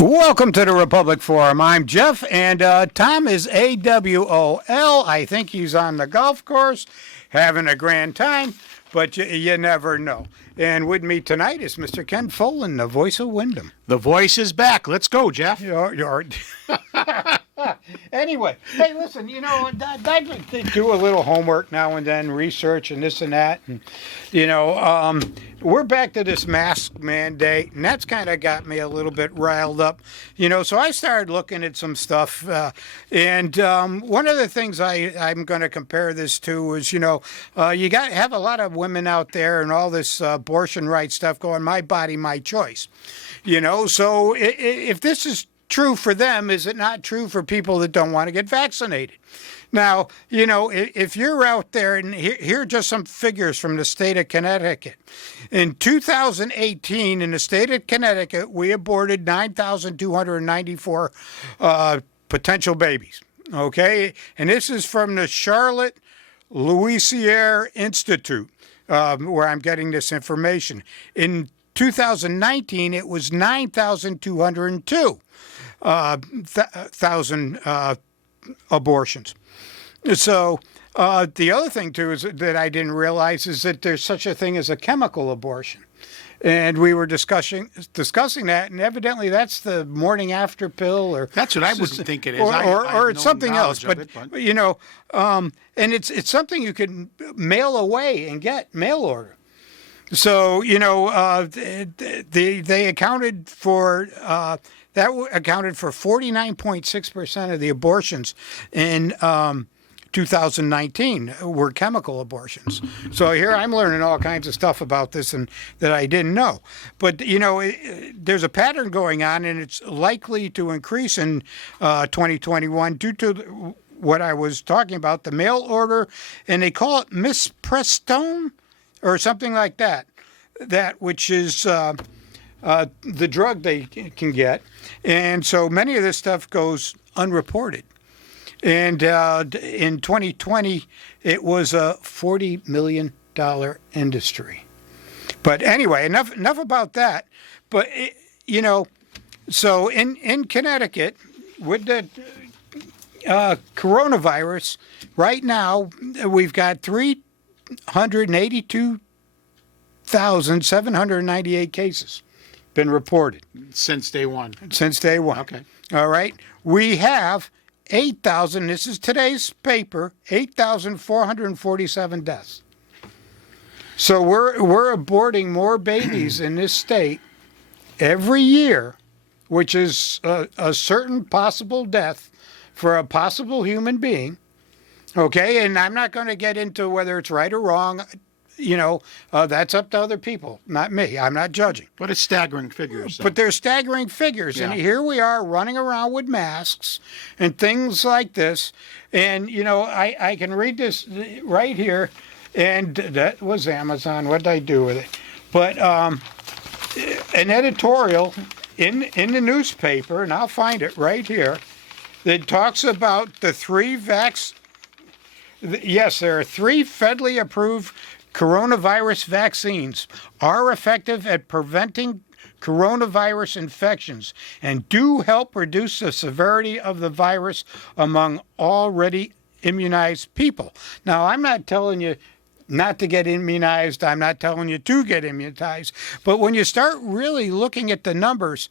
Welcome to the Republic Forum. I'm Jeff, and Tom is AWOL. I think he's on the golf course having a grand time, but you never know. And with me tonight is Mr. Ken Folan, the voice of Wyndham. The voice is back. Let's go, Jeff. Anyway, hey, listen, I do a little homework now and then, research and this and that. And, we're back to this mask mandate, and that's kind of got me a little bit riled up. So I started looking at some stuff. And one of the things I'm going to compare this to is, you have a lot of women out there and all this abortion rights stuff going, my body, my choice. So if this is true for them, is it not true for people that don't want to get vaccinated? Now, if you're out there, and here are just some figures from the state of Connecticut. In 2018, in the state of Connecticut, we aborted 9,294 potential babies. Okay? And this is from the Charlotte Louisier Institute, where I'm getting this information. In 2019, it was 9,202 thousand abortions. So the other thing, too, is that I didn't realize is that there's such a thing as a chemical abortion. And we were discussing that, and evidently that's the morning after pill, or that's what I would think it is, or it's something else. But and it's something you can mail away and get mail order. So they accounted for that accounted for 49.6% of the abortions in 2019 were chemical abortions. So here I'm learning all kinds of stuff about this and that I didn't know. But, there's a pattern going on, and it's likely to increase in 2021 due to what I was talking about, the mail order, and they call it Misprestone or something like that, which is the drug they can get. And so many of this stuff goes unreported. And in 2020, it was a $40 million industry. But anyway, enough about that. But, so in Connecticut, with the coronavirus, right now, we've got 382,798 cases been reported. Since day one. Okay. All right. We have 8,000, this is today's paper, 8,447 deaths. So we're aborting more babies in this state every year, which is a certain possible death for a possible human being. Okay, and I'm not going to get into whether it's right or wrong. That's up to other people, not me. I'm not judging. But it's staggering figures. But they're staggering figures. Yeah. And here we are running around with masks and things like this. And, I can read this right here. And that was Amazon. What did I do with it? But an editorial in the newspaper, and I'll find it right here, that talks about the Yes, there are 3 federally approved coronavirus vaccines are effective at preventing coronavirus infections and do help reduce the severity of the virus among already immunized people. Now, I'm not telling you not to get immunized. I'm not telling you to get immunized. But when you start really looking at the numbers,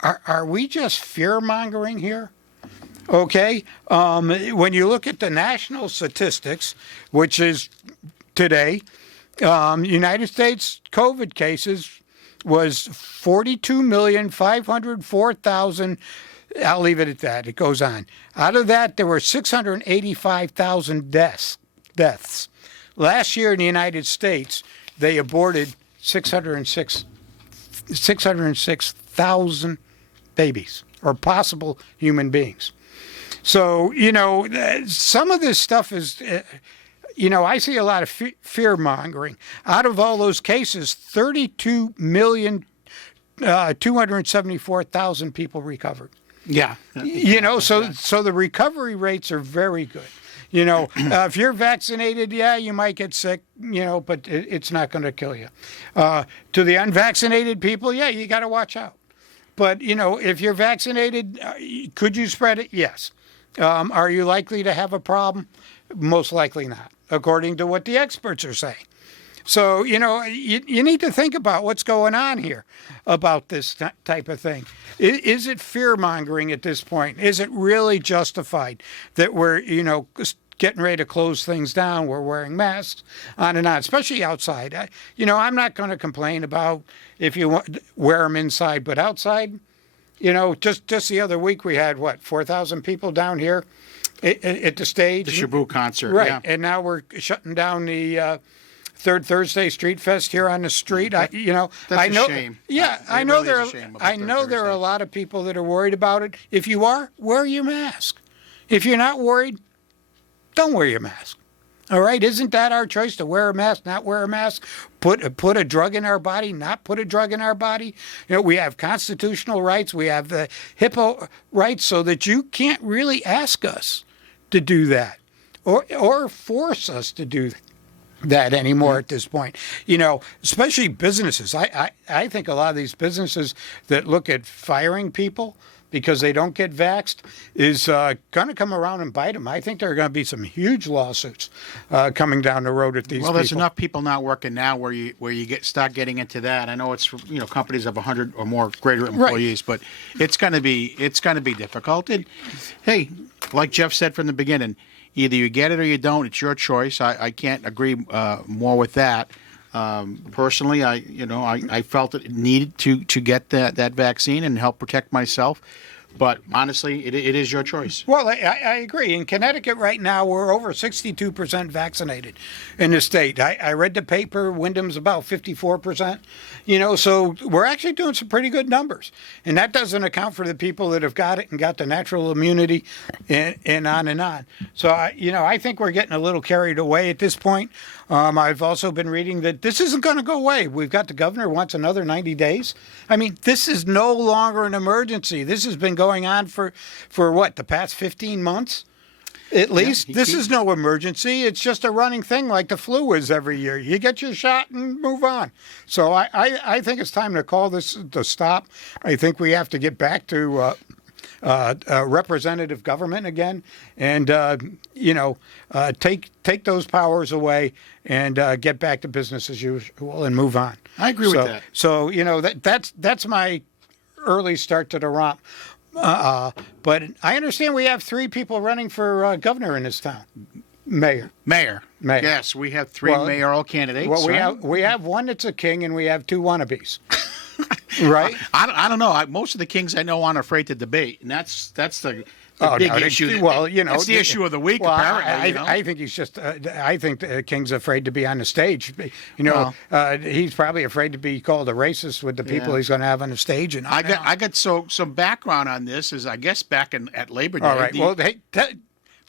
are we just fear-mongering here? Okay? When you look at the national statistics, which is today, United States COVID cases was 42,504,000. I'll leave it at that. It goes on. Out of that, there were 685,000 deaths. Last year in the United States, they aborted 606,000 babies or possible human beings. So, some of this stuff is... I see a lot of fear-mongering. Out of all those cases, 32,274,000 people recovered. Yeah. So the recovery rates are very good. If you're vaccinated, you might get sick, but it's not going to kill you. To the unvaccinated people, you got to watch out. But if you're vaccinated, could you spread it? Yes. Are you likely to have a problem? Most likely not, according to what the experts are saying. So, you need to think about what's going on here about this type of thing. Is it fear-mongering at this point? Is it really justified that we're, getting ready to close things down? We're wearing masks on and on, especially outside. I'm not going to complain about if you wear them inside, but outside, just the other week we had, 4,000 people down here at the stage. The Shabu concert. Right. Yeah. And now we're shutting down the Third Thursday Street Fest here on the street. That's I know. a shame. Yeah, It I know really there. is a shame about I Third know there are a Thursday. lot of people that are worried about it. If you are, wear your mask. If you're not worried, don't wear your mask. All right, isn't that our choice to wear a mask, not wear a mask? Put a drug in our body, not put a drug in our body? We have constitutional rights. We have the HIPAA rights, so that you can't really ask us to do that or force us to do that anymore at this point. Especially businesses. I think a lot of these businesses that look at firing people because they don't get vaxxed is going to come around and bite them. I think there are going to be some huge lawsuits coming down the road at these Well, there's people. enough people not working now where you start getting into that. I know it's companies of 100 or more greater employees, but it's going to be difficult. And hey, like Jeff said from the beginning, either you get it or you don't. It's your choice. I can't agree more with that. Personally, I felt it needed to get that vaccine and help protect myself. But honestly, it is your choice. Well, I agree. In Connecticut right now, we're over 62% vaccinated in the state. I read the paper. Wyndham's about 54%. So we're actually doing some pretty good numbers. And that doesn't account for the people that have got it and got the natural immunity and on and on. So, I think we're getting a little carried away at this point. I've also been reading that this isn't going to go away. We've got the governor wants another 90 days. I mean, this is no longer an emergency. This has been going on for the past 15 months? At least. This is no emergency. It's just a running thing like the flu is every year. You get your shot and move on. So I think it's time to call this to stop. I think we have to get back to representative government again, and take those powers away and get back to business as usual and move on. I agree with that. So that's my early start to the romp. But I understand we have 3 people running for governor in this town. Mayor. Yes, we have 3 mayoral candidates. Well, we have one that's a king, and we have 2 wannabes. Right? I don't know. Most of the kings I know aren't afraid to debate, and that's the big issue. That's the issue of the week. Apparently, I think he's just. I think the king's afraid to be on the stage. He's probably afraid to be called a racist with the people he's going to have on the stage. And I got some background on this. Is I guess back at Labor Day. All right.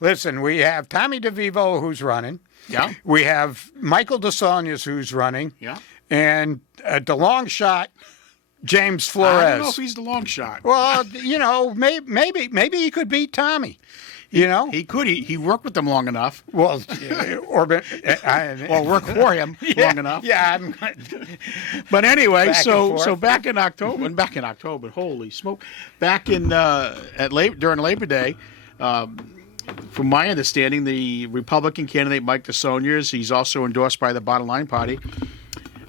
Listen. We have Tommy DeVivo who's running. Yeah. We have Michael DeSaunias who's running. Yeah. And the long shot, James Flores. I don't know if he's the long shot. Well, maybe he could beat Tommy. He could. He worked with them long enough. Well, or work for him long enough. Yeah. But anyway, so back in October, holy smoke! Back in during Labor Day, from my understanding, the Republican candidate Mike DeSaunias, he's also endorsed by the Bottom Line Party,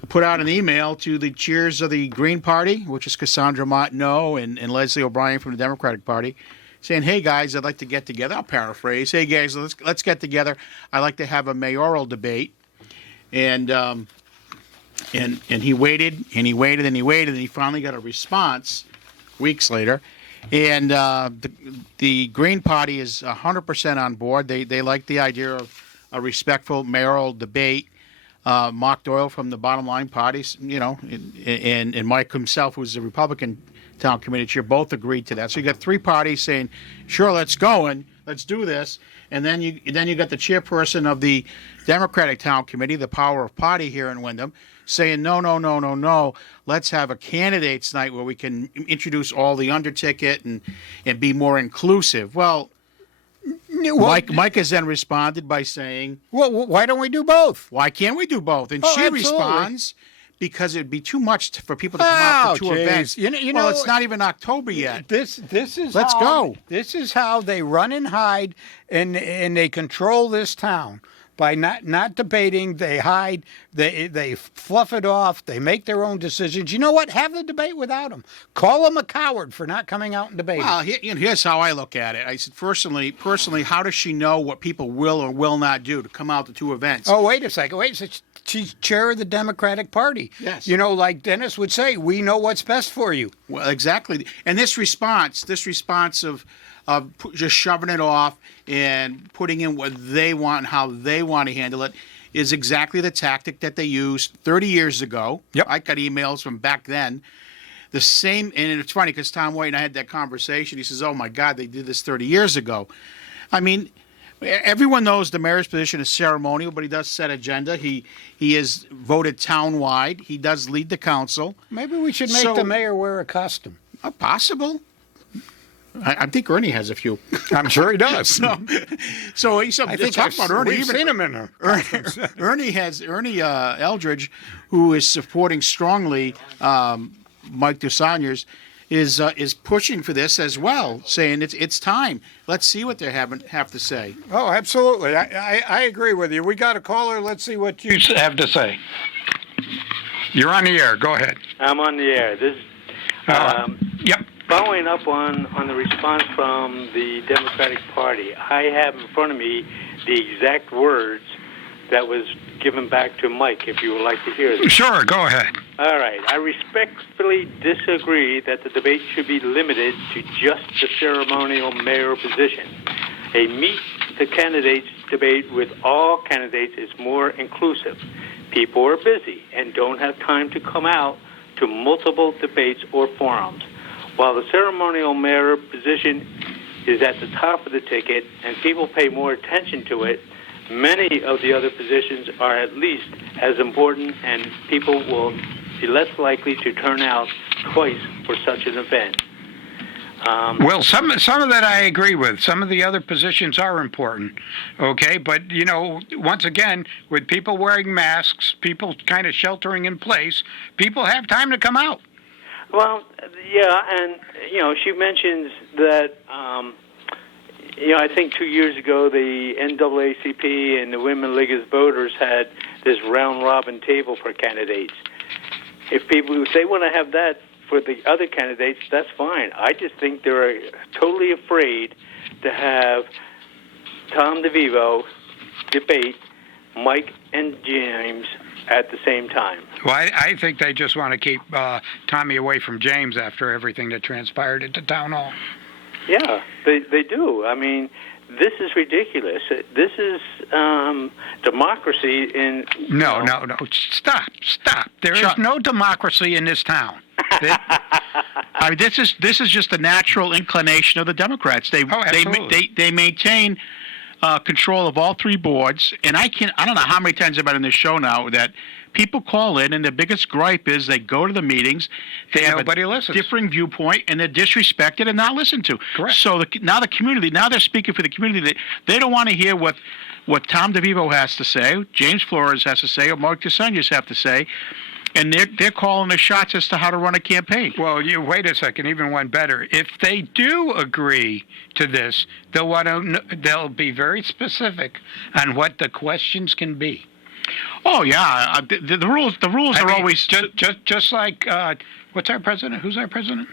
put out an email to the chairs of the Green Party, which is Cassandra Martineau and Leslie O'Brien from the Democratic Party, saying, "Hey guys, I'd like to get together." I'll paraphrase. "Hey guys, let's get together. I'd like to have a mayoral debate." And he waited and he waited and he waited and he finally got a response weeks later. And the Green Party is 100% on board. They like the idea of a respectful mayoral debate. Mark Doyle from the Bottom Line Party, and Mike himself, who's the Republican town committee chair, both agreed to that. So you got 3 parties saying, "Sure, let's go and let's do this." And then you got the chairperson of the Democratic town committee, the Power of Party here in Wyndham, saying, no, let's have a candidates night where we can introduce all the under-ticket and be more inclusive. Well, Mike has then responded by saying, "Well, why don't we do both?" "Why can't we do both?" And she absolutely responds because it'd be too much for people to come out for two geez. events. You well, know, it's not even October yet. This is Let's how, go. This is how they run and hide, and they control this town by not debating. They hide. They fluff it off. They make their own decisions. You know what? Have the debate without them. Call them a coward for not coming out and debating. Well, here's how I look at it. I said, personally, how does she know what people will or will not do to come out to two events? Oh, wait a second. Wait a second. She's chair of the Democratic Party. Yes. You know, like Dennis would say, we know what's best for you. Well, exactly. And this response of just shoving it off and putting in what they want and how they want to handle it is exactly the tactic that they used 30 years ago. Yep. I got emails from back then. The same, and it's funny because Tom White and I had that conversation. He says, oh, my God, they did this 30 years ago. I mean, everyone knows the mayor's position is ceremonial, but he does set agenda. He is voted town-wide. He does lead the council. Maybe we should make the mayor wear a costume. Possible. I think Ernie has a few. I'm sure he does. So he said, I think talk about Ernie. We've seen him in there. Ernie Eldridge, who is supporting strongly Mike DeSantis, is pushing for this as well, saying it's time. Let's see what they have to say. Oh, absolutely. I agree with you. We got a caller. Let's see what you have to say. You're on the air. Go ahead. I'm on the air. This Yep. Following up on the response from the Democratic Party, I have in front of me the exact words that was given back to Mike, if you would like to hear them. Sure, go ahead. All right. I respectfully disagree that the debate should be limited to just the ceremonial mayor position. A meet the candidates debate with all candidates is more inclusive. People are busy and don't have time to come out to multiple debates or forums. While the ceremonial mayor position is at the top of the ticket and people pay more attention to it, many of the other positions are at least as important, and people will be less likely to turn out twice for such an event. Well, some of that I agree with. Some of the other positions are important, okay? But, you know, once again, with people wearing masks, people kind of sheltering in place, people have time to come out. Well, yeah, and, you know, she mentions that, you know, I think 2 years ago the NAACP and the Women League of Voters had this round-robin table for candidates. If they want to have that for the other candidates, that's fine. I just think they're totally afraid to have Tom DeVivo debate Mike and James at the same time. Well, I think they just want to keep Tommy away from James after everything that transpired at the town hall. Yeah, they do. I mean, this is ridiculous. This is democracy in... No. Stop. There is no democracy in this town. I mean, this is just the natural inclination of the Democrats. They maintain control of all three boards, and I don't know how many times I've been on this show now that people call in, and their biggest gripe is they go to the meetings, they have a differing viewpoint, and they're disrespected and not listened to. Correct. So now they're speaking for the community. They don't want to hear what Tom DeVivo has to say, James Flores has to say, or Mark DeSantis have to say. And they're calling the shots as to how to run a campaign. Well, you wait a second. Even one better. If they do agree to this, they'll be very specific on what the questions can be. Oh yeah, the rules are always just like what's our president? Who's our president?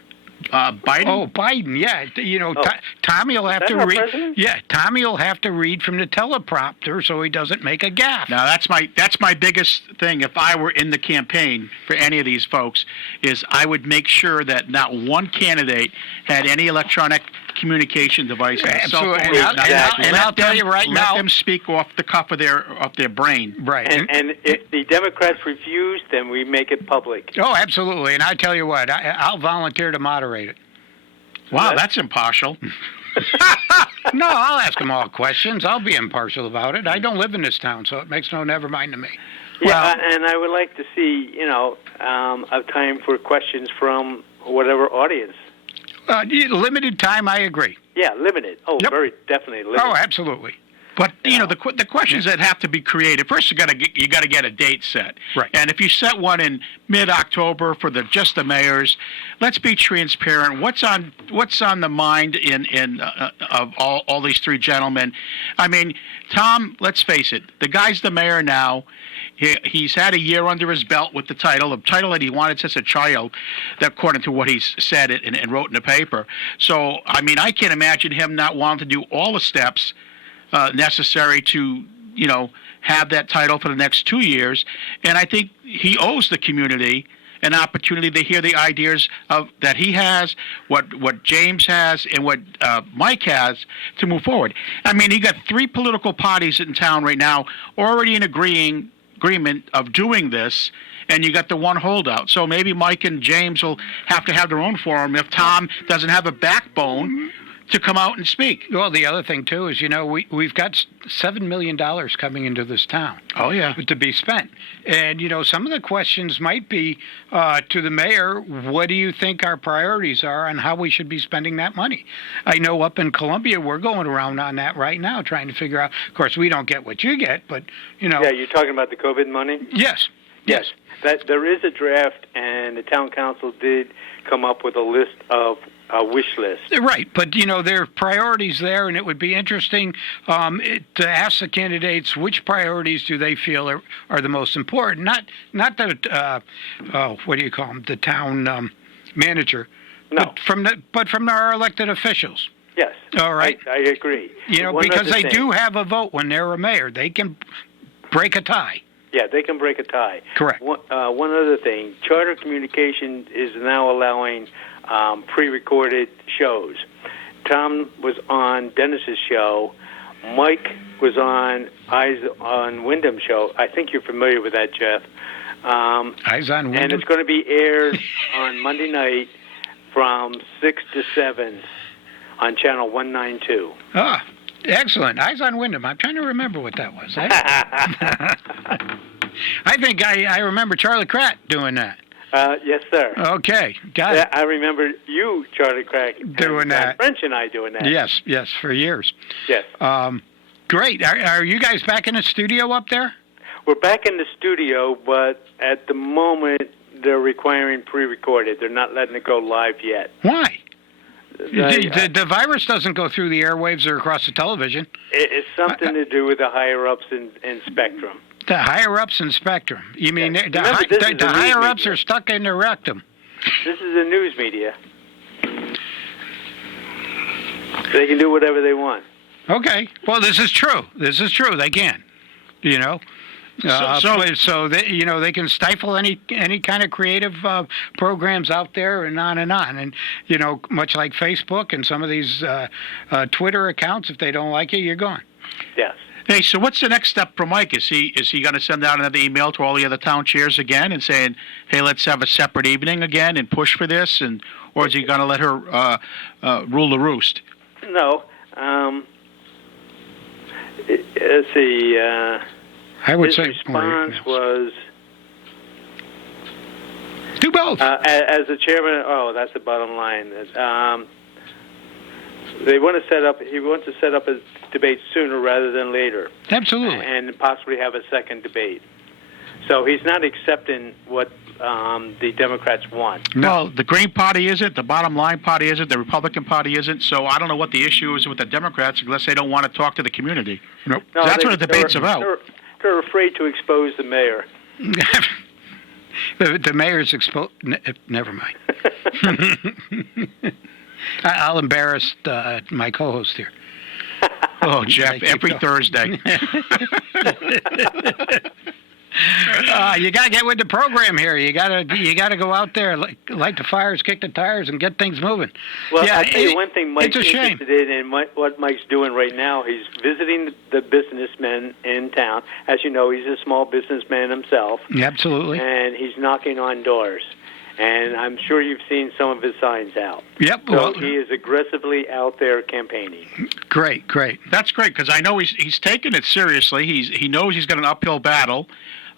Biden. Oh, Biden. Yeah, you know, Tommy will have to read. President? Yeah, Tommy will have to read from the teleprompter so he doesn't make a gaffe. Now that's my biggest thing. If I were in the campaign for any of these folks, is I would make sure that not one candidate had any electronic communication device. Absolutely. And I'll tell you right now, let them speak off the cuff of their brain. Right. And if the Democrats refuse, then we make it public. Oh, absolutely. And I tell you what, I'll volunteer to moderate it. Wow, that's impartial. No, I'll ask them all questions. I'll be impartial about it. I don't live in this town, so it makes no never mind to me. Yeah, and I would like to see, you know, a time for questions from whatever audience. Limited time, I agree. Yeah, limited. Oh, Yep. very definitely limited. Oh, absolutely. But the questions that have to be created first, you got to get a date set, right? And if you set one in mid-October for just the mayors, let's be transparent. What's on the mind of all these three gentlemen? I mean, Tom, let's face it, the guy's the mayor now. He's had a year under his belt with the title that he wanted since a child, according to what he's said and wrote in the paper. So, I mean, I can't imagine him not wanting to do all the steps necessary to, have that title for the next 2 years. And I think he owes the community an opportunity to hear the ideas that he has, what James has, and what Mike has to move forward. I mean, you got three political parties in town right now already in agreement of doing this, and you got the one holdout. So maybe Mike and James will have to have their own forum if Tom doesn't have a backbone to come out and speak. Well, the other thing, too, is, we've got $7 million coming into this town. Oh, yeah. To be spent. And, some of the questions might be to the mayor, what do you think our priorities are on how we should be spending that money? I know up in Columbia, we're going around on that right now, trying to figure out. Of course, we don't get what you get, but, Yeah, you're talking about the COVID money? Yes. That there is a draft, and the town council did come up with a list of a wish list. Right, but there are priorities there, and it would be interesting to ask the candidates which priorities do they feel are the most important. Not the what do you call them, the town manager. No, but from our elected officials. Yes. All right. I agree. Because they do have a vote when they're a mayor. They can break a tie. Yeah, they can break a tie. Correct. One other thing, Charter Communication is now allowing pre-recorded shows. Tom was on Dennis's show. Mike was on Eyes on Wyndham show. I think you're familiar with that, Jeff. Eyes on Wyndham. And it's going to be aired on Monday night from 6 to 7 on Channel 192. Ah, excellent. Eyes on Wyndham. I'm trying to remember what that was. I think I remember Charlie Kratt doing that. Yes, sir. Okay, got it. I remember you, Charlie Kratt, doing that. French and I doing that. Yes, for years. Yes. Great. Are you guys back in the studio up there? We're back in the studio, but at the moment they're requiring pre-recorded. They're not letting it go live yet. Why? The virus doesn't go through the airwaves or across the television. It's something to do with the higher-ups in Spectrum. The higher-ups in Spectrum. You mean yes. the higher-ups are stuck in their rectum. This is the news media. They can do whatever they want. Okay. Well, this is true. They can. So they, they can stifle any kind of creative programs out there and on. And, much like Facebook and some of these Twitter accounts, if they don't like you, you're gone. Yes. Hey, so what's the next step for Mike? Is he going to send out another email to all the other town chairs again and saying, hey, let's have a separate evening again and push for this? Or is he going to let her rule the roost? No. Let's see. I would his say response was... Do both. As the chairman, that's the bottom line. He wants to set up a debate sooner rather than later. Absolutely. And possibly have a second debate. So he's not accepting what the Democrats want. No. Well, the Green Party isn't, the Bottom Line Party isn't, the Republican Party isn't, so I don't know what the issue is with the Democrats unless they don't want to talk to the community. Nope. No, that's what the debate's about. They're afraid to expose the mayor. the mayor's exposed. Never mind. I'll embarrass my co-host here. Oh, Jeff, every Thursday. You got to get with the program here. You got to go out there, light the fires, kick the tires, and get things moving. Well, I'll tell you one thing Mike's it's a shame. interested in, and what Mike's doing right now, he's visiting the businessmen in town. As you know, he's a small businessman himself. Absolutely. And he's knocking on doors. And I'm sure you've seen some of his signs out. Yep. So well, he is aggressively out there campaigning. Great. That's great because I know he's taking it seriously. He knows he's got an uphill battle.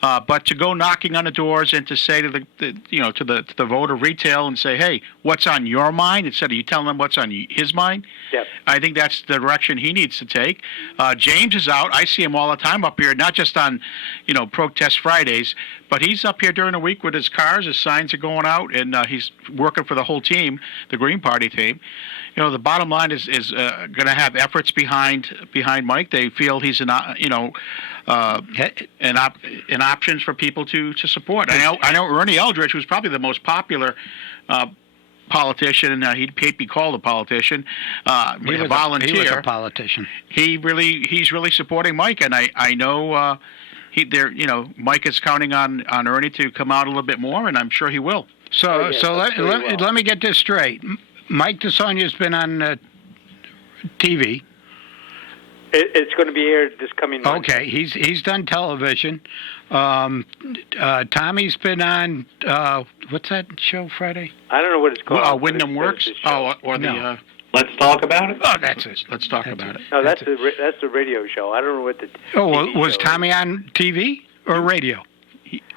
But to go knocking on the doors and to say to the voter retail and say, hey, what's on your mind, instead of you telling them what's on his mind, Yep. I think that's the direction he needs to take. James is out. I see him all the time up here, not just on, Protest Fridays, but he's up here during the week with his cars. His signs are going out, and he's working for the whole team, the Green Party team. The bottom line is going to have efforts behind Mike. They feel he's an options for people to support. I know Ernie Eldridge, who's probably the most popular politician. He'd be called a politician. He was a volunteer. He was a politician. He's really supporting Mike, and I know Mike is counting on Ernie to come out a little bit more, and I'm sure he will. So let me get this straight. Mike DeSonia's been on TV. It's going to be aired this coming month. Okay, he's done television. Tommy's been on what's that show Friday? I don't know what it's called. Wyndham Works. Let's talk about it. Oh, that's it. Let's talk about it. No, that's the radio show. I don't know what the. Was Tommy on TV or radio?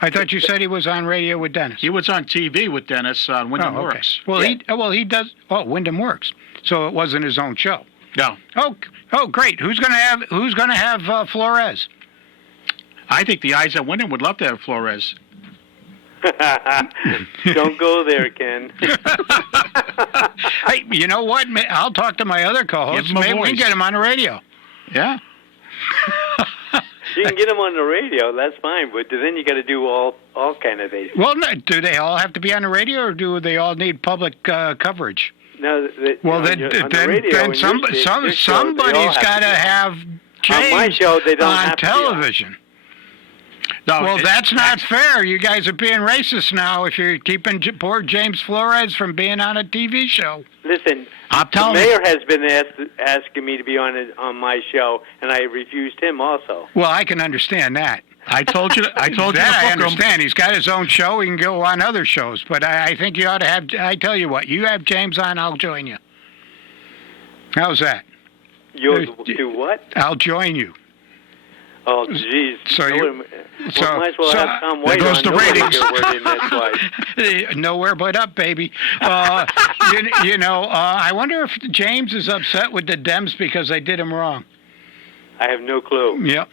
I thought you said he was on radio with Dennis. He was on TV with Dennis on Wyndham Works. Well, he does. Oh, Wyndham Works. So it wasn't his own show. No. Oh, great. Who's going to have Flores? I think the eyes at Wyndham would love to have Flores. Don't go there, Ken. Hey, you know what? I'll talk to my other co-hosts. Maybe we can get him on the radio. Yeah. You can get him on the radio, that's fine, but then you got to do all candidates. Well, do they all have to be on the radio, or do they all need public coverage? No. Then somebody's got to have James on my show, they don't on have television. No, well, that's not fair. You guys are being racist now if you're keeping poor James Flores from being on a TV show. Listen, the mayor has been asking me to be on my show, and I refused him also. Well, I can understand that. I told you. I understand. He's got his own show. He can go on other shows. But I think you ought to have. I tell you what. You have James on. I'll join you. How's that? You'll do what? I'll join you. Oh, jeez. Might as well have Tom White there goes the ratings. Nowhere but up, baby. I wonder if James is upset with the Dems because they did him wrong. I have no clue. Yep.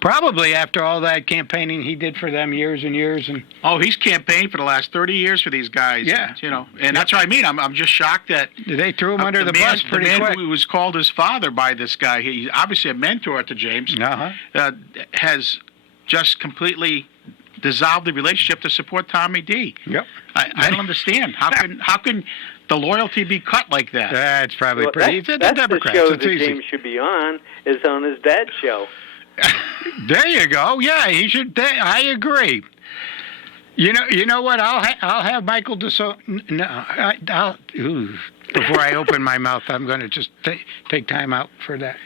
Probably after all that campaigning he did for them years and years. He's campaigned for the last 30 years for these guys. Yeah. And that's what I mean. I'm just shocked that they threw him under the bus pretty quick. The man who was called his father by this guy, he's obviously a mentor to James, has just completely dissolved the relationship to support Tommy D. Yep. I don't understand. How can the loyalty be cut like that? That's probably pretty. That's the show that James should be on, is on his dad's show. There you go. Yeah, he should. I agree. You know what? I'll have Michael Before I open my mouth, I'm going to just take time out for that.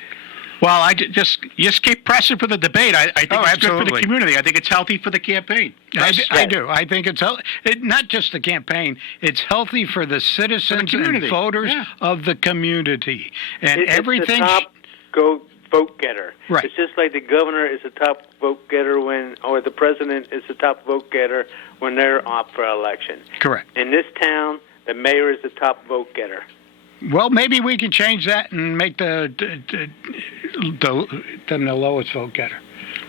Well, I just keep pressing for the debate. I think it's good for the community. I think it's healthy for the campaign. I do. I think it's not just the campaign. It's healthy for the citizens and voters of the community. And everything. It's the top vote getter. Right. It's just like the governor is the top vote getter or the president is the top vote getter when they're up for election. Correct. In this town, the mayor is the top vote getter. Well, maybe we can change that and make them the lowest vote getter.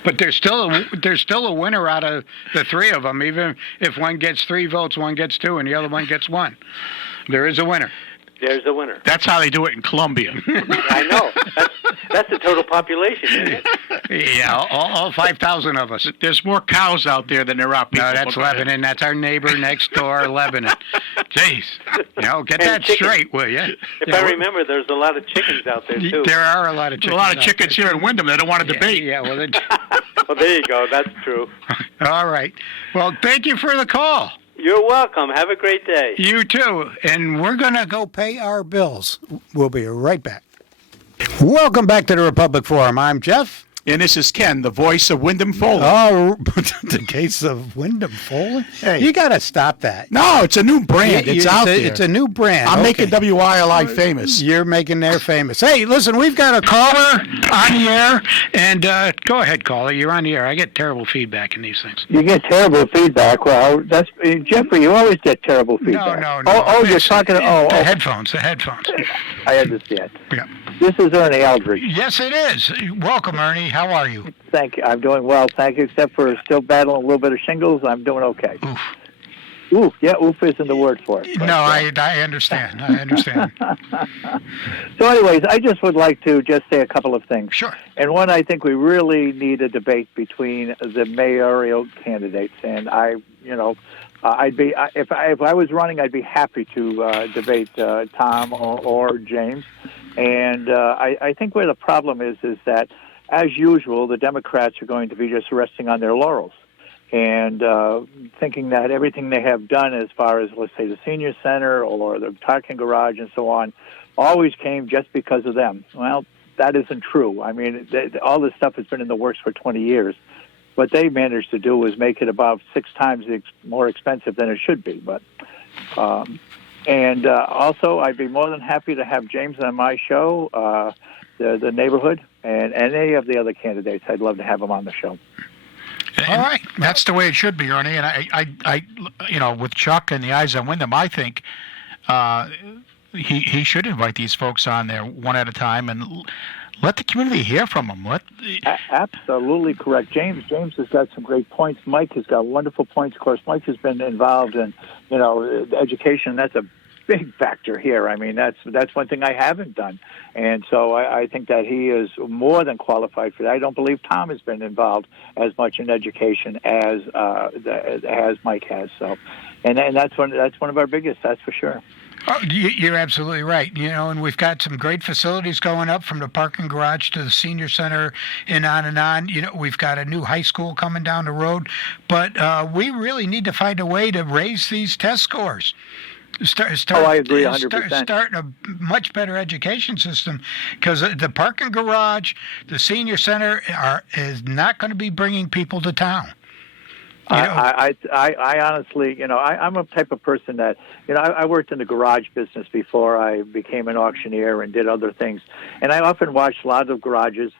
But there's still a winner out of the three of them. Even if one gets 3 votes, one gets 2, and the other one gets 1. There is a winner. There's a winner. That's how they do it in Colombia. I know. That's the total population, isn't it? Yeah, all 5,000 of us. There's more cows out there than there are people. No, that's Lebanon. That's our neighbor next door, Lebanon. Jeez. Get and that chickens. Straight, will you? If I remember, there's a lot of chickens out there, too. There are a lot of chickens. A lot of chickens here in Wyndham. They don't want to debate. Yeah, well, well, there you go. That's true. All right. Well, thank you for the call. You're welcome. Have a great day. You too. And we're going to go pay our bills. We'll be right back. Welcome back to the Republic Forum. I'm Jeff. And this is Ken, the voice of Wyndham Foley. Oh, the case of Wyndham Foley? Hey. You got to stop that. No, it's a new brand. It's out there. It's a new brand. I'm Okay. making WILI famous. You're making their famous. Hey, listen, we've got a caller on the air, and go ahead, caller. You're on the air. I get terrible feedback in these things. You get terrible feedback. Well, that's Jeffrey. You always get terrible feedback. No. Oh, you're talking. The Oh, headphones. The headphones. I understand. Yeah. This is Ernie Eldridge. Yes, it is. Welcome, Ernie. How are you? Thank you. I'm doing well. Thank you. Except for still battling a little bit of shingles, I'm doing okay. Oof. Oof. Yeah, oof isn't the word for it. No, I understand. I understand. So, anyways, I just would like to just say a couple of things. Sure. And one, I think we really need a debate between the mayoral candidates, and I'd be if I was running, I'd be happy to debate Tom or James. And I think where the problem is that, as usual, the Democrats are going to be just resting on their laurels and thinking that everything they have done as far as, let's say, the senior center or the parking garage and so on, always came just because of them. Well, that isn't true. I mean, all this stuff has been in the works for 20 years. What they managed to do was make it about 6 times more expensive than it should be. But also, I'd be more than happy to have James on my show, the neighborhood, and any of the other candidates. I'd love to have them on the show. All right, that's the way it should be, Ernie. And I with Chuck and the eyes on Wyndham, I think he should invite these folks on there one at a time and let the community hear from them. Absolutely correct. James has got some great points. Mike has got wonderful points. Of course, Mike has been involved in, education. That's a big factor here. I mean, that's one thing I haven't done. And so I think that he is more than qualified for that. I don't believe Tom has been involved as much in education as Mike has. So, and that's one of our biggest, that's for sure. Oh, you're absolutely right. And we've got some great facilities going up from the parking garage to the senior center and on and on. We've got a new high school coming down the road, but we really need to find a way to raise these test scores. I agree 100%. Start a much better education system, because the parking garage, the senior center is not going to be bringing people to town. I honestly, I'm a type of person that, I worked in the garage business before I became an auctioneer and did other things. And I often watched a lot of garages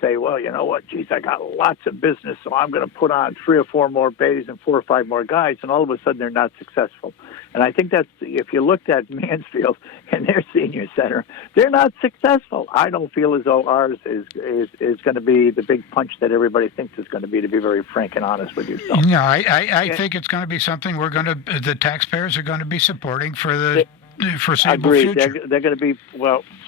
say, well, you know what, geez, I got lots of business, so I'm going to put on 3 or 4 more bays and 4 or 5 more guys, and all of a sudden they're not successful. And I think that's, if you looked at Mansfield and their senior center, they're not successful. I don't feel as though ours is going to be the big punch that everybody thinks it's going to be very frank and honest with you. So. No, I think it's going to be something the taxpayers are going to be supporting for the foreseeable future. They're going to be,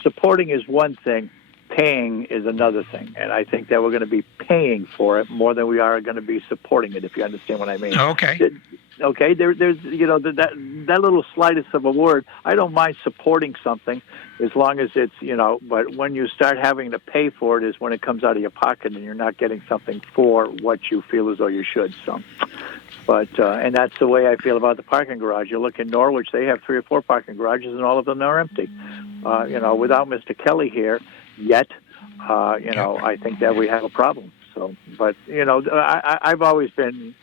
supporting is one thing. Paying is another thing, and I think that we're going to be paying for it more than we are going to be supporting it, if you understand what I mean. Okay. Okay, there's that little slightest of a word. I don't mind supporting something as long as it's, but when you start having to pay for it is when it comes out of your pocket and you're not getting something for what you feel as though you should. So, but and that's the way I feel about the parking garage. You look in Norwich, they have 3 or 4 parking garages and all of them are empty. Without Mr. Kelly here yet, I think that we have a problem. So, but I've always been,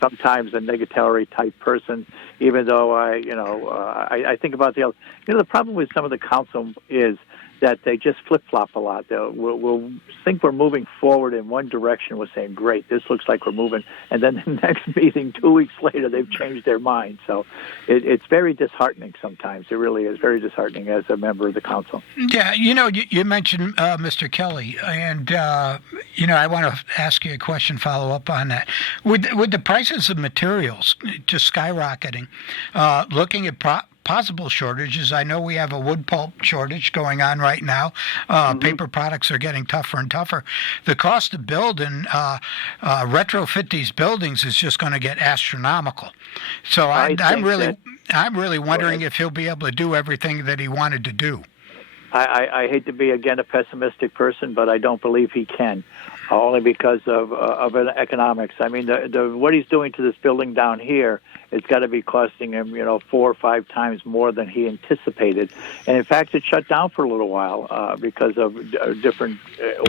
sometimes a negatory type person, even though I think about the other. The problem with some of the council is that they just flip-flop a lot. We'll think we're moving forward in one direction. We're saying, great, this looks like we're moving. And then the next meeting, 2 weeks later, they've changed their mind. So it's very disheartening sometimes. It really is very disheartening as a member of the council. Yeah, you mentioned Mr. Kelly, and, I want to ask you a question, follow up on that. With the prices of materials just skyrocketing, looking at possible shortages. I know we have a wood pulp shortage going on right now. Paper products are getting tougher and tougher. The cost to build and retrofit these buildings is just going to get astronomical. So I'm really wondering if he'll be able to do everything that he wanted to do. I hate to be, again, a pessimistic person, but I don't believe he can. only because of an economics. I mean, what he's doing to this building down here, it's got to be costing him, 4 or 5 times more than he anticipated. And in fact, it shut down for a little while because of different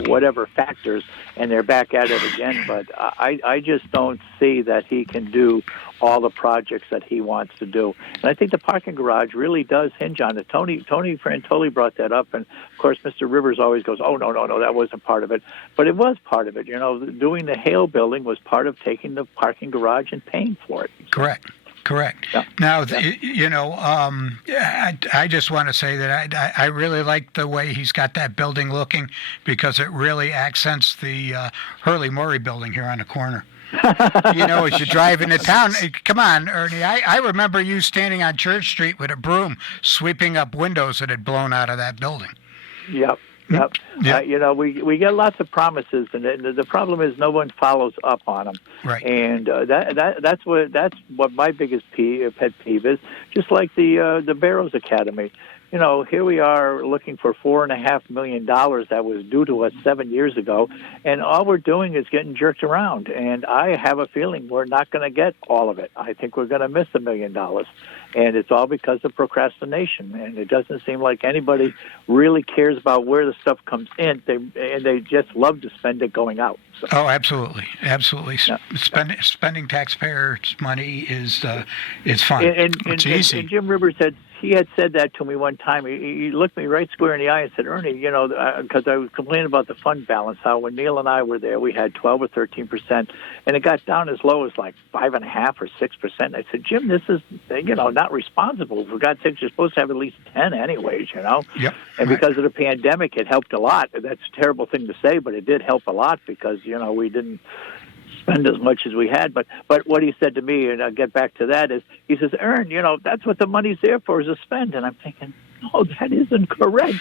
whatever factors, and they're back at it again. But I just don't see that he can do all the projects that he wants to do. And I think the parking garage really does hinge on it. Tony Frantoli brought that up, and of course, Mr. Rivers always goes, "Oh, no, that wasn't part of it." But it was part of it. Doing the Hale building was part of taking the parking garage and paying for it. Correct. Yeah. Now, I just want to say that I really like the way he's got that building looking, because it really accents the Hurley Murray building here on the corner. As you drive into town, come on, Ernie. I remember you standing on Church Street with a broom sweeping up windows that had blown out of that building. Yep. Yeah. We get lots of promises, and the problem is no one follows up on them. Right. And that's what my biggest pet peeve is. Just like the Barrows Academy. Here we are looking for $4.5 million that was due to us 7 years ago, and all we're doing is getting jerked around. And I have a feeling we're not going to get all of it. I think we're going to miss $1 million, and it's all because of procrastination. And it doesn't seem like anybody really cares about where the stuff comes in. They just love to spend it going out. So. Oh, absolutely. Yeah. Spending taxpayers' money is fun. It's easy. And Jim Rivers he had said that to me one time. He looked me right square in the eye and said, "Ernie, because I was complaining about the fund balance, how when Neil and I were there, we had 12 or 13%, and it got down as low as like 5.5 or 6%. I said, Jim, this is not responsible. For God's sakes, you're supposed to have at least 10 anyways, Yep. And because of the pandemic, it helped a lot. That's a terrible thing to say, but it did help a lot because we didn't spend as much as we had. But what he said to me, and I'll get back to that, is he says, "Ern, that's what the money's there for, is to spend." And I'm thinking, no, that isn't correct.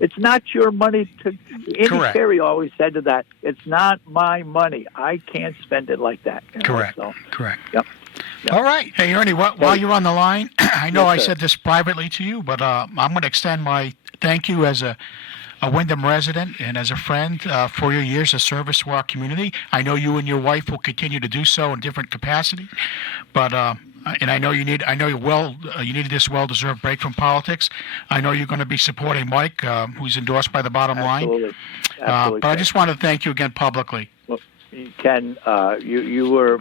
It's not your money. Andy Carey always said to that, "It's not my money. I can't spend it like that." Correct. Yep. All right. Hey, Ernie, while you're on the line, I know Yes, I said this privately to you, but I'm going to extend my thank you as a Windham resident and as a friend for your years of service to our community. I know you and your wife will continue to do so in different capacity, but and I know you needed this well-deserved break from politics. I know you're going to be supporting Mike, who's endorsed by the bottom line. Absolutely. But I just want to thank you again publicly. Well, Ken, you were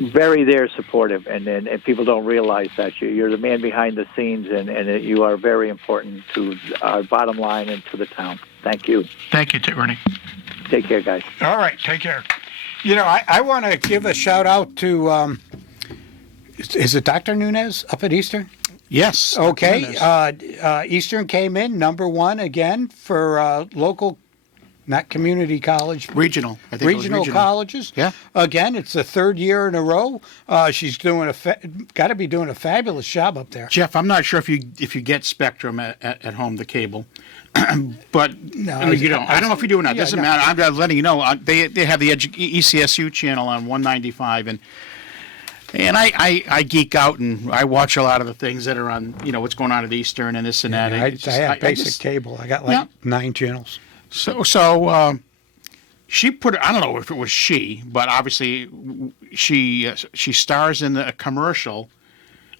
very supportive, and people don't realize that you're the man behind the scenes, and you are very important to our bottom line and to the town. Thank you. Thank you, Ernie. Take care, guys. All right, take care. I want to give a shout out to, is it Dr. Nunez up at Eastern? Yes. Okay. Eastern came in #1 again for local, not community college. Regional. I think regional colleges. Yeah. Again, it's the 3rd year in a row. She's doing got to be doing a fabulous job up there. Jeff, I'm not sure if you get Spectrum at home, the cable. But no, you don't. I don't know if you do or not. It doesn't matter. I'm just letting you know. They have the ECSU channel on 195, and I geek out and I watch a lot of the things that are on, what's going on at Eastern and this and that. I have basic cable. I got 9 channels. So she put it. I don't know if it was she, but obviously she stars in a commercial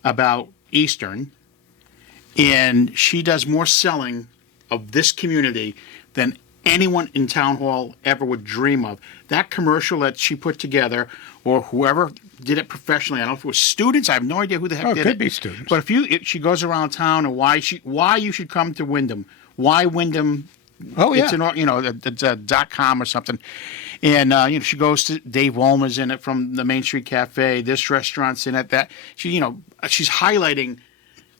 about Eastern, and she does more selling of this community than anyone in Town Hall ever would dream of. That commercial that she put together, or whoever did it professionally, I don't know if it was students. I have no idea who the heck did it. It could be students. But if she goes around town and why you should come to Windham, why Windham. Oh yeah, it's a .com or something, and she goes to Dave Wollmer's in it from the Main Street Cafe. This restaurant's in it. That she's highlighting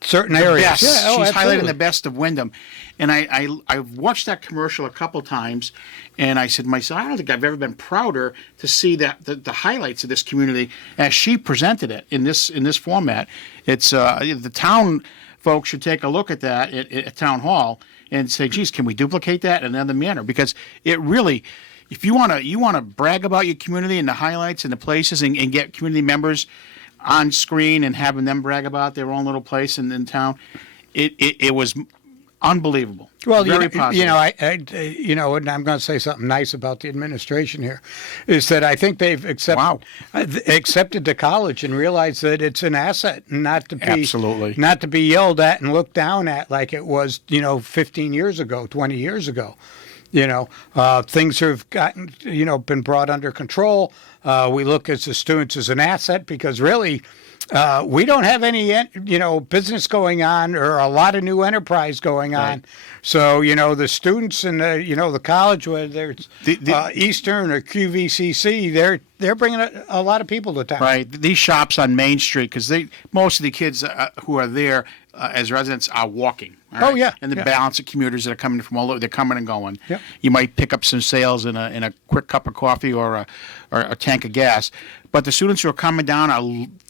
certain areas. Best. Yeah, she's absolutely. highlighting the best of Windham, and I've watched that commercial a couple times, and I said to myself, I don't think I've ever been prouder to see that the highlights of this community as she presented it in this format. It's the town folks should take a look at that at Town Hall and say, geez, can we duplicate that in another manner? Because it really, if you want to brag about your community and the highlights and the places and get community members on screen and having them brag about their own little place in town, it was unbelievable. Well, Very positive. and I'm going to say something nice about the administration here, is that I think they've accepted the college and realized that it's an asset, and not to be Absolutely. not to be yelled at and looked down at like it was, 15 years ago, 20 years ago. Things have gotten, been brought under control. We look at the students as an asset because really. We don't have any, business going on or a lot of new enterprise going on. Right. So, the students in the college, whether it's Eastern or QVCC, they're bringing a lot of people to town. Right. These shops on Main Street, because most of the kids who are there as residents are walking. all Oh, right? yeah, And the yeah. balance of commuters that are coming from all over, they're coming and going. Yep. You might pick up some sales in a quick cup of coffee or a tank of gas. But the students who are coming down are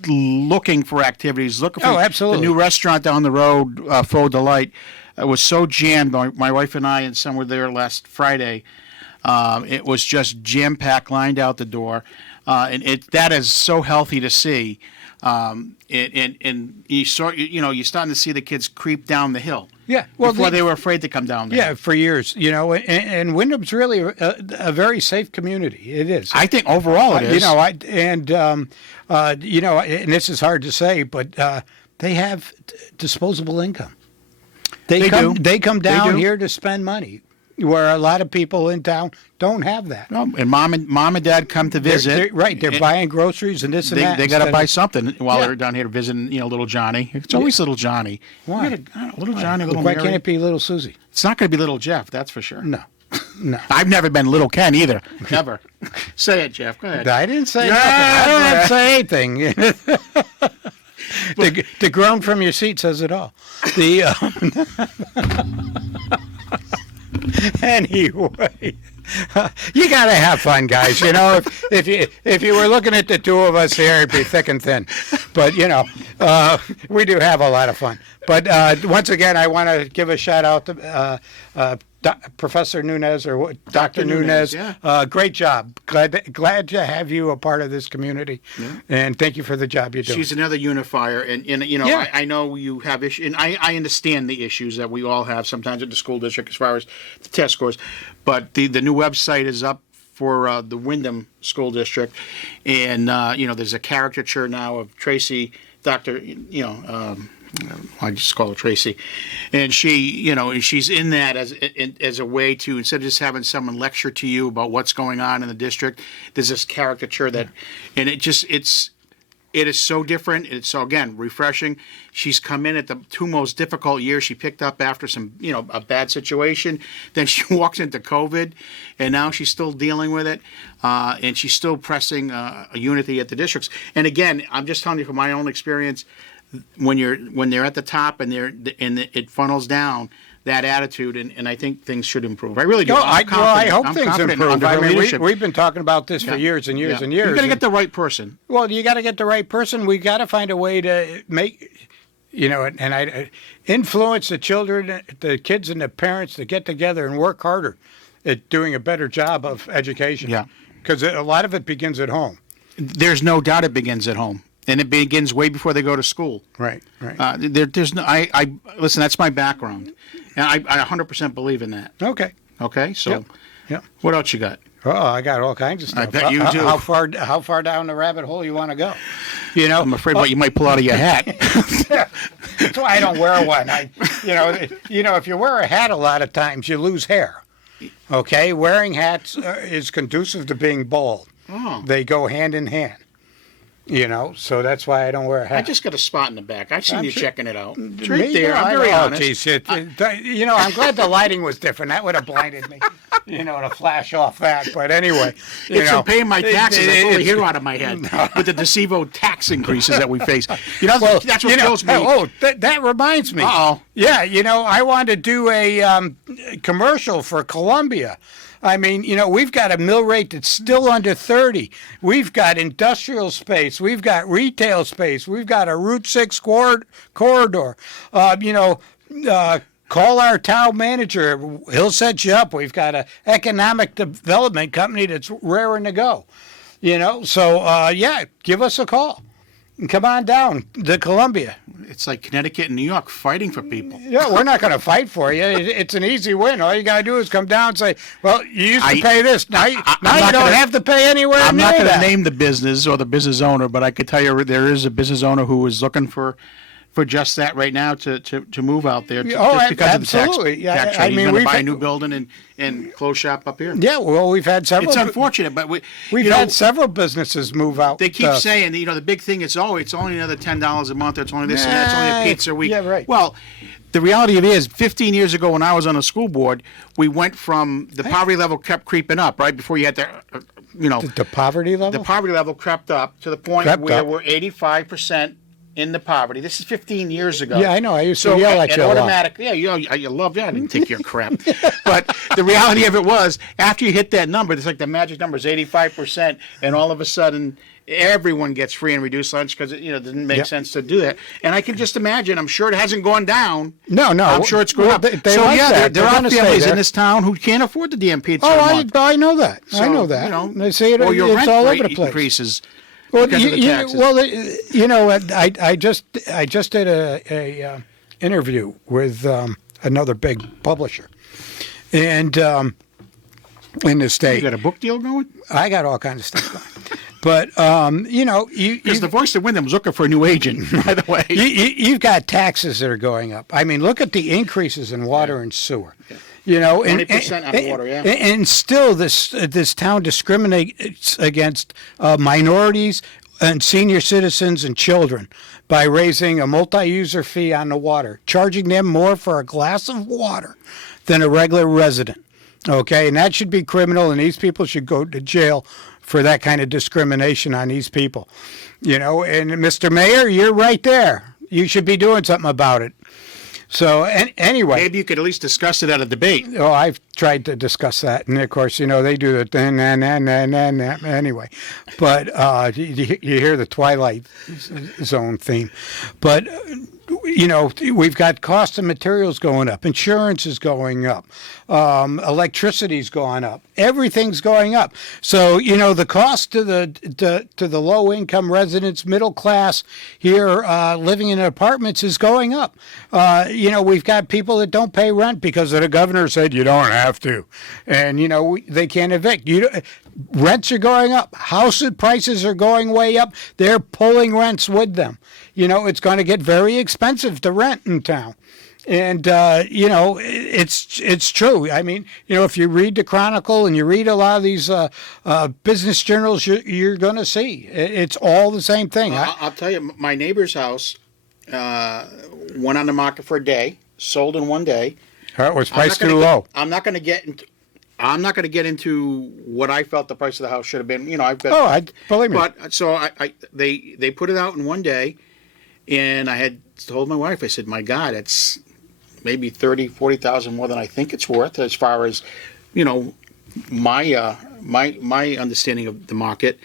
looking for activities, looking for absolutely. the new restaurant down the road, Faux Delight. Was so jammed. My wife and I and some were there last Friday. It was just jam-packed, lined out the door. And that is so healthy to see. And you're starting to see the kids creep down the hill. Yeah, well, before they were afraid to come down there. Yeah, for years, and Wyndham's really a very safe community. It is. I think overall it is. And this is hard to say, but they have disposable income. They come down here to spend money, where a lot of people in town don't have that. No, and mom and dad come to visit. They're buying groceries and this and that. They got to instead buy of- something while Yeah. they're down here visiting, little Johnny. It's always little Johnny. Why? Little Johnny, little Why Mary. can't it be little Susie? It's not going to be little Jeff, that's for sure. No. I've never been little Ken either. Never. Say it, Jeff. Go ahead. I didn't say nothing. I don't have to say anything. The groan from your seat says it all. Anyway, you gotta have fun, guys. If you were looking at the two of us here, it'd be thick and thin. But we do have a lot of fun. But once again, I want to give a shout out to Professor Nunez or Dr. Nunez. yeah. Great job. Glad to have you a part of this community, and thank you for the job you're doing. She's another unifier, and Yeah. I know you have issues, and I understand the issues that we all have sometimes at the school district as far as the test scores, but the new website is up for the Wyndham School District, and there's a caricature now of Tracy, I just call her Tracy, and she's in that as a way to, instead of just having someone lecture to you about what's going on in the district, there's this caricature that, and it is so different. It's so, again, refreshing. She's come in at the two most difficult years she picked up after some, a bad situation. Then she walks into COVID, and now she's still dealing with it, and she's still pressing a unity at the districts. And again, I'm just telling you from my own experience, when they're at the top and it funnels down, that attitude, and I think things should improve. I really do. I hope I'm things confident improve. under I mean, leadership. we've been talking about this for years and years and years. You got to and- get the right person. Well, you got to get the right person. We got to find a way to make, and I influence the children, the kids, and the parents to get together and work harder at doing a better job of education. Yeah. Because a lot of it begins at home. There's no doubt it begins at home, and it begins way before they go to school. Right. There's no. I listen. That's my background, and I 100% believe in that. Okay. Okay, so Yep. what else you got? Oh, I got all kinds of stuff. I bet you do. How far down the rabbit hole you want to go? I'm afraid what you might pull out of your hat. That's why I don't wear one. If you wear a hat a lot of times, you lose hair. Okay, wearing hats is conducive to being bald. Oh. They go hand in hand. So that's why I don't wear a hat. I just got a spot in the back. I've seen I'm you sure- checking it out. It's Me right there. too. I'm very honest. Geez, I'm glad the lighting was different. That would have blinded me, to flash off that. But anyway, It's from paying my taxes. I pull the it's- hair out of my head with the Deceivo tax increases that we face. That's what you know, kills me. that reminds me. Uh-oh. Yeah, I wanted to do a commercial for Columbia. I mean, we've got a mill rate that's still under 30. We've got industrial space. We've got retail space. We've got a Route 6 corridor. Call our town manager. He'll set you up. We've got an economic development company that's raring to go. So, give us a call. Come on down to Columbia. It's like Connecticut and New York fighting for people. Yeah, we're not going to fight for you. It's an easy win. All you got to do is come down and say, "Well, you used to pay this. Now, you don't have to pay anywhere I'm near not going to that." name the business or the business owner, but I could tell you there is a business owner who is looking for just that right now to move out there just because absolutely. of the tax rate. He's going to buy a new building and close shop up here. Yeah, well, we've had several. It's unfortunate, but we've had several businesses move out. They keep saying, the big thing is, it's only another $10 a month. It's only this and that. It's only a pizza a week. Yeah, right. Well, the reality of it is, 15 years ago when I was on the school board, we went from the poverty level kept creeping up, right? Before you had to, the poverty level? The poverty level crept up to the point where we're 85% in the poverty. This is 15 years ago. Yeah, I know. I used to yell at you a lot. Yeah, you love that. I didn't take your crap. But the reality of it was, after you hit that number, it's like the magic number is 85%, and all of a sudden, everyone gets free and reduced lunch because it didn't make sense to do that. And I can just imagine. I'm sure it hasn't gone down. No. I'm sure it's going up. They like that. There are families in this town who can't afford the damn pizza. I know that. I know that. They say it. It's all over the place. Increases. Well, because of the taxes. I just did a interview with another big publisher, and in the state. You got a book deal going? I got all kinds of stuff going. But because the voice of Wyndham's looking for a new agent, by the way. You've got taxes that are going up. I mean, look at the increases in water and sewer. 20% on water, yeah. And still, this town discriminates against minorities and senior citizens and children by raising a multi-user fee on the water, charging them more for a glass of water than a regular resident. Okay, and that should be criminal, and these people should go to jail for that kind of discrimination on these people. And Mr. Mayor, you're right there. You should be doing something about it. So anyway, maybe you could at least discuss it at a debate. Oh, I've tried to discuss that, and of course, they do the anyway. But you hear the Twilight Zone theme. But we've got cost of materials going up, insurance is going up, electricity's going up, everything's going up. So the cost to the low income residents, middle class here living in apartments is going up. We've got people that don't pay rent because the governor said you don't have to, and they can't evict. Rents are going up, house prices are going way up. They're pulling rents with them. It's going to get very expensive to rent in town. And, it's true. I mean, if you read the Chronicle and you read a lot of these business journals, you're going to see it's all the same thing. I'll tell you, my neighbor's house went on the market for a day, sold in one day. It was priced too low. I'm not going to get into what I felt the price of the house should have been. Believe me. But so they put it out in one day, and I had told my wife, I said, "My God, it's maybe $30,000-$40,000 more than I think it's worth." As far as my understanding of the market.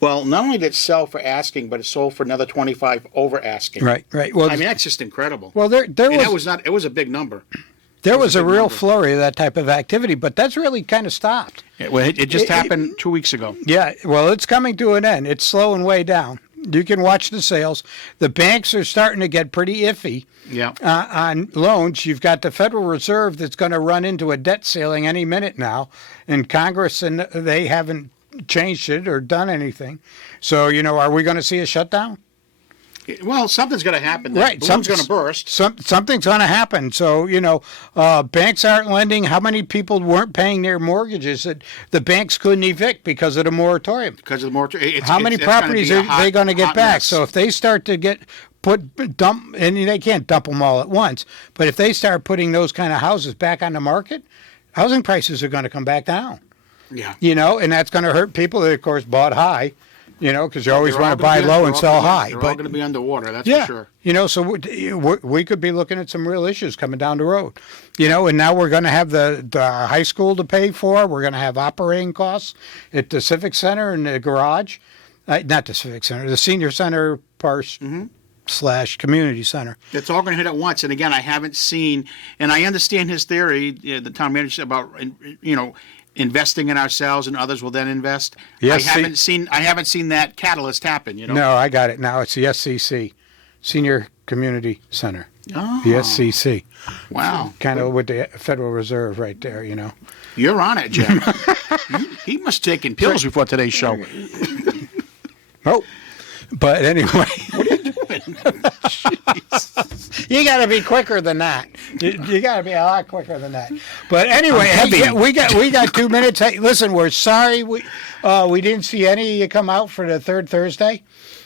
Well, not only did it sell for asking, but it sold for another $25,000 over asking. Right. Well, I mean, that's just incredible. Well, it was a big number. There was a real flurry of that type of activity, but that's really kind of stopped. It just happened 2 weeks ago. Yeah, well, it's coming to an end. It's slowing way down. You can watch the sales. The banks are starting to get pretty iffy on loans. You've got the Federal Reserve that's going to run into a debt ceiling any minute now, and Congress, and they haven't changed it or done anything. So, are we going to see a shutdown? Well, something's going to happen. Right. Something's going to burst. Something's going to happen. So, banks aren't lending. How many people weren't paying their mortgages that the banks couldn't evict because of the moratorium? Because of the moratorium. How many properties are they going to get back? Mess. So if they start to dump, and they can't dump them all at once, but if they start putting those kind of houses back on the market, housing prices are going to come back down. Yeah. And that's going to hurt people that, of course, bought high. Because you always want to buy low and sell high. They're all going to be underwater, that's for sure. So we could be looking at some real issues coming down the road. And now we're going to have the high school to pay for. We're going to have operating costs at the Civic Center and the garage. Not the Civic Center, the Senior Center / Community Center. It's all going to hit at once. And again, I haven't seen, and I understand his theory, the town manager, about, investing in ourselves, and others will then invest. Yes, I haven't seen that catalyst happen. You know. No, I got it now. It's the SCC, Senior Community Center. Oh. The SCC. Wow. Kind of with the Federal Reserve right there, you know. You're on it, Jim. He must have taken pills before today's show. Oh. But anyway. What are you doing? You got to be quicker than that. You got to be a lot quicker than that. But anyway, hey, we got 2 minutes. Hey, listen, we're sorry we didn't see any of you come out for the third Thursday.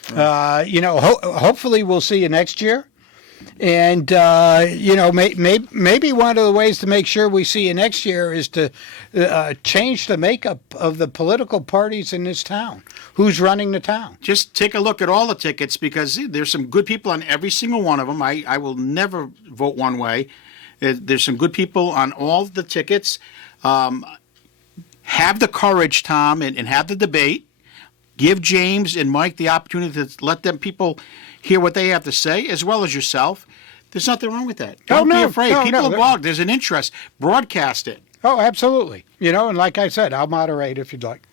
Hopefully we'll see you next year. And, maybe one of the ways to make sure we see you next year is to change the makeup of the political parties in this town. Who's running the town? Just take a look at all the tickets, because there's some good people on every single one of them. I will never vote one way. There's some good people on all the tickets. Have the courage, Tom, and have the debate. Give James and Mike the opportunity to let them people hear what they have to say, as well as yourself. There's nothing wrong with that. Don't be afraid. People involved. There's an interest. Broadcast it. Oh, absolutely. And like I said, I'll moderate if you'd like.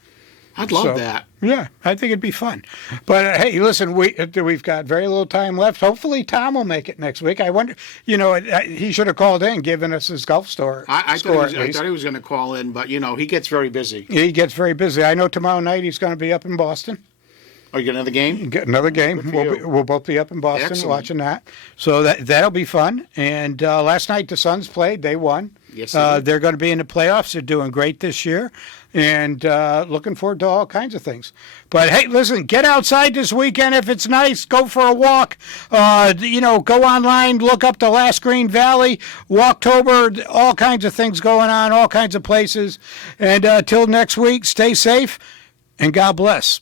I'd love that. Yeah, I think it'd be fun. But hey, listen, we've got very little time left. Hopefully, Tom will make it next week. I wonder, he should have called in, given us his golf score. I thought he was going to call in, but he gets very busy. He gets very busy. I know tomorrow night he's going to be up in Boston. Oh, you got another game? Get another game. We'll both be up in Boston watching that. So that'll be fun. And last night the Suns played. They won. Yes, they're going to be in the playoffs. They're doing great this year. And looking forward to all kinds of things. But, hey, listen, get outside this weekend if it's nice. Go for a walk. Go online, look up the Last Green Valley, Walktober, all kinds of things going on, all kinds of places. And till next week, stay safe and God bless.